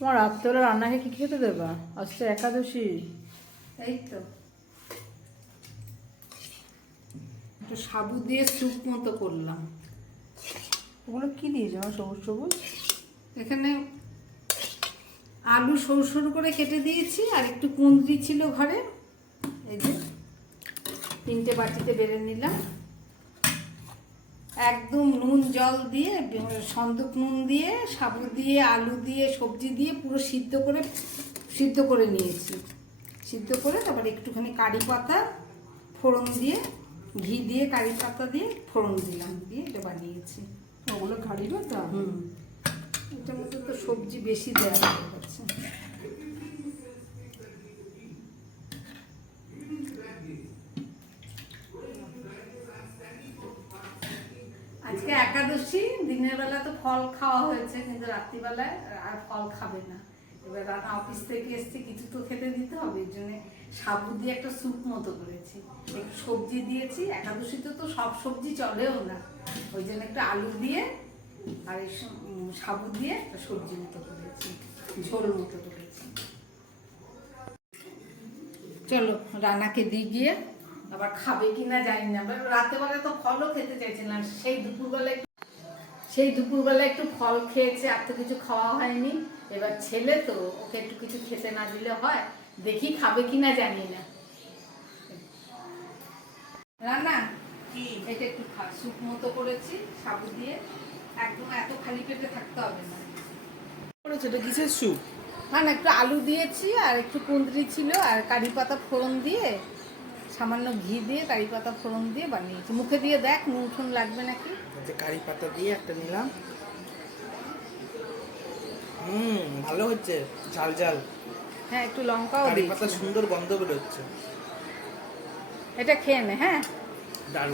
তোমার রাত্রেবেলা রান্নাকে কি খেতে দেবা? আজ তো একাদশী। এই তো একটু সাবু দিয়ে স্যুপ মতো করলাম। ওগুলো কি দিয়েছো আমার সবুজ সবুজ? এখানে আলু সরু সরু করে কেটে দিয়েছি, আর একটু কুঁদরি ছিল ঘরে, এই যে 3টে বাটিতে বেড়ে নিলাম। একদম নুন জল দিয়ে, সন্দুক নুন দিয়ে, সাবু দিয়ে, আলু দিয়ে, সবজি দিয়ে পুরো সিদ্ধ করে নিয়েছি। সিদ্ধ করে তারপরে একটুখানি কারি পাতা ফোড়ন দিয়ে, ঘি দিয়ে কারি পাতা দিয়ে ফোড়ন দিলাম, দিয়ে এটা বানিয়েছি। ওগুলো কারি পাতা? এটার মধ্যে তো সবজি বেশি দেওয়া হয়ে গেছে। আজকে একাদশী, দিনের বেলা তো ফল খাওয়া হয়েছে, কিন্তু রাত্রিবেলায় আর ফল খাবে না। এবার রান্না অফিস থেকে এসছে, কিছু তো খেতে দিতে হবে, এর জন্য সাবু দিয়ে একটা স্যুপ মতো করেছি, একটু সবজি দিয়েছি। একাদশীতে তো সব সবজি চলেও না, ওই জন্য একটু আলু দিয়ে আর এই সাবু দিয়ে একটা সবজি মতো করেছি, ঝোল মতো করেছি। চলো রান্নাকে দিয়ে গিয়ে, আবার খাবে কিনা জানি না। রাতেবেলা তো ফলও খেতে চাইছিলাম, সেই দুপুরবেলা একটু ফল খেয়েছে, আর তো কিছু খাওয়া হয়নি। এবার ছেলে তো, ওকে একটু কিছু খেতে না দিলে হয়? দেখি খাবে কিনা জানি না। রান্না এটা একটু স্যুপ মতো করেছি সাবু দিয়ে, একদম এত খালি পেটে থাকতে হবে না। এটা কিসের স্যুপ? না না, একটু আলু দিয়েছি, আর একটু কুঁদরি ছিল, আর কারি পাতা ফোড়ন দিয়ে, সামান্য ঘি দিয়ে কারি পাতা ফোড়ন দিয়ে বানিয়েছি। মুখে দিয়ে দেখ নুন ঠুন লাগবে নাকি। কারি পাতা দিয়ে একটা নিলাম। ভালো হচ্ছে, ঝাল ঝাল। হ্যাঁ, একটু লঙ্কাও কারি দিয়েছি। পাতা সুন্দর গন্ধ বেরোচ্ছে। এটা খেয়ে নে, হ্যাঁ। দারুণ।